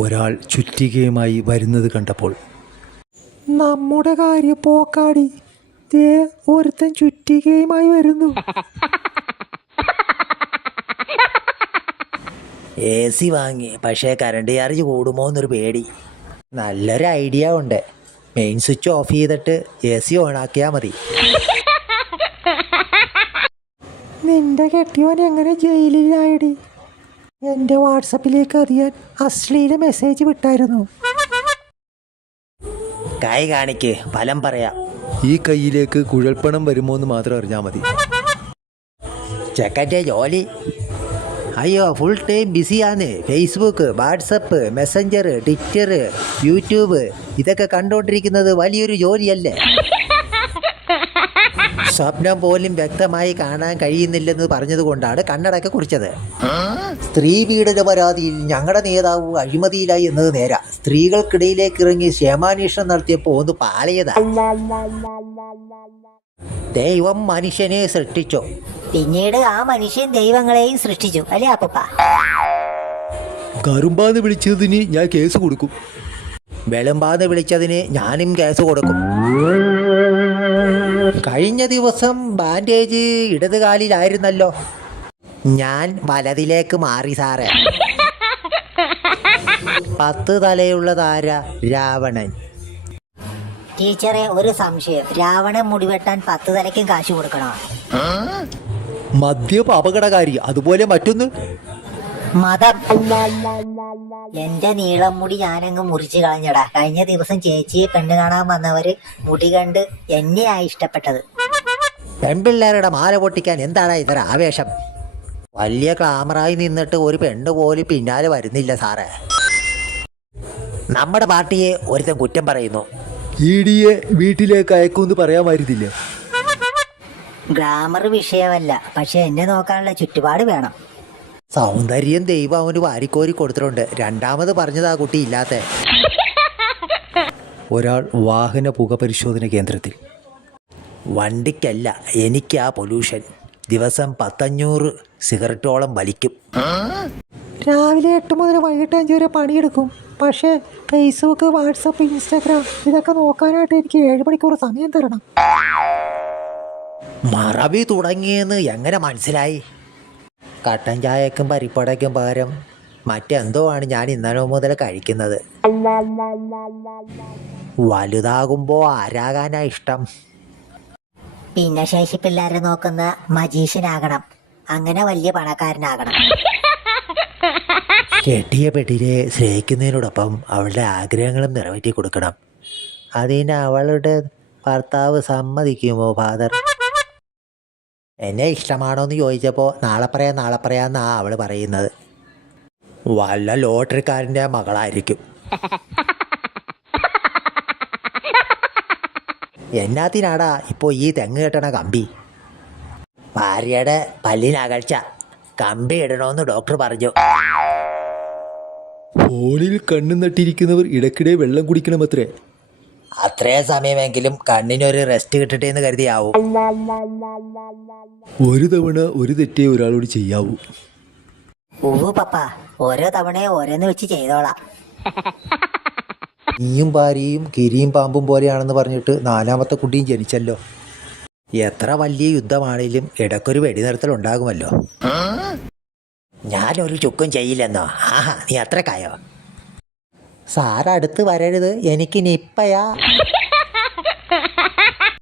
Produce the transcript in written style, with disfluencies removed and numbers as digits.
ഒരാൾ ചുറ്റികയുമായി വരുന്നത് കണ്ടപ്പോൾ നമ്മുടെ കാര്യം പോക്കാടി, ദേ ഒരുത്തൻ ചുറ്റികയുമായി വരുന്നു. AC വാങ്ങി, പക്ഷേ കറണ്ട് ചാർജ് കൂടുമോ എന്നൊരു പേടി. നല്ലൊരു ഐഡിയ ഉണ്ട്. മെയിൻ സ്വിച്ച് ഓഫ് ചെയ്തിട്ട് AC ഓണാക്കിയാൽ മതി. നിന്റെ കെട്ടിയവൻ എങ്ങനെ ജയിലിലായിടി? എൻ്റെ വാട്സപ്പിലേക്ക് അറിയാൻ അശ്ലീല മെസ്സേജ് വിട്ടായിരുന്നു. കൈ കാണിക്ക്, ഫലം പറയാം. ഈ കയ്യിലേക്ക് കുഴൽപ്പണം വരുമോ എന്ന് മാത്രം അറിഞ്ഞാൽ മതി. ചെക്കൻ്റെ ജോലി? അയ്യോ, ഫുൾ ടൈം ബിസിയാണ്. Facebook, WhatsApp, Messenger, Twitter, YouTube ഇതൊക്കെ കണ്ടുകൊണ്ടിരിക്കുന്നത് വലിയൊരു ജോലിയല്ലേ? സ്വപ്നം പോലും വ്യക്തമായി കാണാൻ കഴിയുന്നില്ലെന്ന് പറഞ്ഞതുകൊണ്ടാണ് കണ്ണടക്കെ കുറിച്ചത്. സ്ത്രീ പീഡന പരാതിയിൽ ഞങ്ങളുടെ നേതാവ് അഴിമതിയിലായി എന്നത് നേരാ. സ്ത്രീകൾക്കിടയിലേക്ക് ഇറങ്ങി ക്ഷേമാന്വേഷണം നടത്തിയപ്പോൾ ഒന്ന് പാളിയതാ. ദൈവം മനുഷ്യനെ സൃഷ്ടിച്ചു, പിന്നീട് ആ മനുഷ്യൻ ദൈവങ്ങളെയും സൃഷ്ടിച്ചു, അല്ലേ അപ്പൂപ്പ? കറുമ്പാന്ന് വിളിച്ചതിന് ഞാൻ കേസ് കൊടുക്കും. വെളുമ്പാന്ന് വിളിച്ചതിന് ഞാനും കേസ് കൊടുക്കും. കഴിഞ്ഞ ദിവസം ബാൻഡേജ് ഇടതുകാലിലായിരുന്നല്ലോ, ഞാൻ വലതിലേക്ക് മാറി സാറേ. 10 തലയുള്ളതാര? രാവണൻ. ടീച്ചറെ, ഒരു സംശയം. രാവണൻ മുടിവെട്ടാൻ 10 തലയ്ക്കും കാശ് കൊടുക്കണോ? മദ്യപ അപകടകാരി. അതുപോലെ മറ്റൊന്ന് മതം. എന്റെ നീളം മുടി ഞാനങ്ങ് മുറിച്ച് കളഞ്ഞടാ. കഴിഞ്ഞ ദിവസം ചേച്ചിയെ പെണ്ണ് കാണാൻ വന്നവര് മുടി കണ്ട് എന്നെയാ ഇഷ്ടപ്പെട്ടത്. പെൺപിള്ളേരുടെ മാല പൊട്ടിക്കാൻ എന്താണ് ഇത്ര ആവേശം? വലിയ ക്ലാമറായി നിന്നിട്ട് ഒരു പെണ്ണ് പോലും പിന്നാലെ വരുന്നില്ല സാറേ. നമ്മുടെ പാർട്ടിയെ ഒരുത്തൻ കുറ്റം പറയുന്നു. EDയെ വീട്ടിലേക്ക് അയക്കുമെന്ന് പറയാമായിരുന്നില്ല. ഗ്ലാമർ വിഷയമല്ല, പക്ഷെ എന്നെ നോക്കാനുള്ള ചുറ്റുപാട് വേണം. സൗന്ദര്യം ദൈവം അവന് വാരിക്കോരി കൊടുത്തിട്ടുണ്ട്. രണ്ടാമത് പറഞ്ഞതാ കുട്ടി ഇല്ലാത്ത. ഒരാൾ വാഹന പുക പരിശോധന കേന്ദ്രത്തിൽ. വണ്ടിക്കല്ല, എനിക്കാ പൊല്യൂഷൻ. ദിവസം 100-500 സിഗരറ്റോളം വലിക്കും. രാവിലെ 8 മുതൽ വൈകിട്ട് 5 വരെ പണിയെടുക്കും. പക്ഷേ ഫേസ്ബുക്ക്, വാട്സപ്പ്, ഇൻസ്റ്റാഗ്രാം ഇതൊക്കെ നോക്കാനായിട്ട് എനിക്ക് 7 മണിക്കൂർ സമയം തരണം. മറവി തുടങ്ങിയെന്ന് എങ്ങനെ മനസ്സിലായി? കട്ടൻ ചായക്കും പരിപ്പടയ്ക്കും പകരം മറ്റെന്തോ ആണ് ഞാൻ ഇന്നലെ മുതൽ കഴിക്കുന്നത്. വലുതാകുമ്പോ ആരാകാനാ ഇഷ്ടം? ഭിന്നശേഷി പിള്ളേരെ നോക്കുന്ന മജീഷ്യനാകണം. അങ്ങനെ വലിയ പണക്കാരനാകണം. കെട്ടിയ പെട്ടിയെ സ്നേഹിക്കുന്നതിനോടൊപ്പം അവളുടെ ആഗ്രഹങ്ങളും നിറവേറ്റി കൊടുക്കണം. അതിന് അവളുടെ ഭർത്താവ് സമ്മതിക്കുമോ ഫാദർ? എന്നെ ഇഷ്ടമാണോ എന്ന് ചോദിച്ചപ്പോൾ നാളെ പറയാമെന്നാ അവൾ പറയുന്നത്. വല്ല ലോട്ടറിക്കാരൻ്റെ മകളായിരിക്കും. എന്നാത്തിനാടാ ഇപ്പോൾ ഈ തെങ്ങ് കെട്ടണ കമ്പി? ഭാര്യയുടെ പല്ലിനകഴ്ച, കമ്പി ഇടണമെന്ന് ഡോക്ടർ പറഞ്ഞു. ഫോണിൽ കണ്ണു നട്ടിരിക്കുന്നവർ ഇടയ്ക്കിടെ വെള്ളം കുടിക്കണമത്രേ. അത്രയും സമയമെങ്കിലും കണ്ണിനൊരു റെസ്റ്റ് കിട്ടട്ടെ എന്ന് കരുതിയാവും. ഒരു തവണ ഒരു തെറ്റേ ഒരാളോട് ചെയ്യാവൂ. പപ്പ, ഓരോ തവണ ഓരോന്ന് വെച്ച് ചെയ്തോളാം. നീയും ഭാര്യയും കിരിയും പാമ്പും പോലെയാണെന്ന് പറഞ്ഞിട്ട് 4ാമത്തെ കുട്ടിയും ജനിച്ചല്ലോ. എത്ര വലിയ യുദ്ധമാണെങ്കിലും ഇടയ്ക്കൊരു വെടിനിർത്തൽ ഉണ്ടാകുമല്ലോ. ഞാനൊരു ചുക്കും ചെയ്യില്ലെന്നോ? ആഹാ, നീ അത്രക്കായോ? സാർ അടുത്ത് വരരുത്, എനിക്ക് നിപ്പയാ.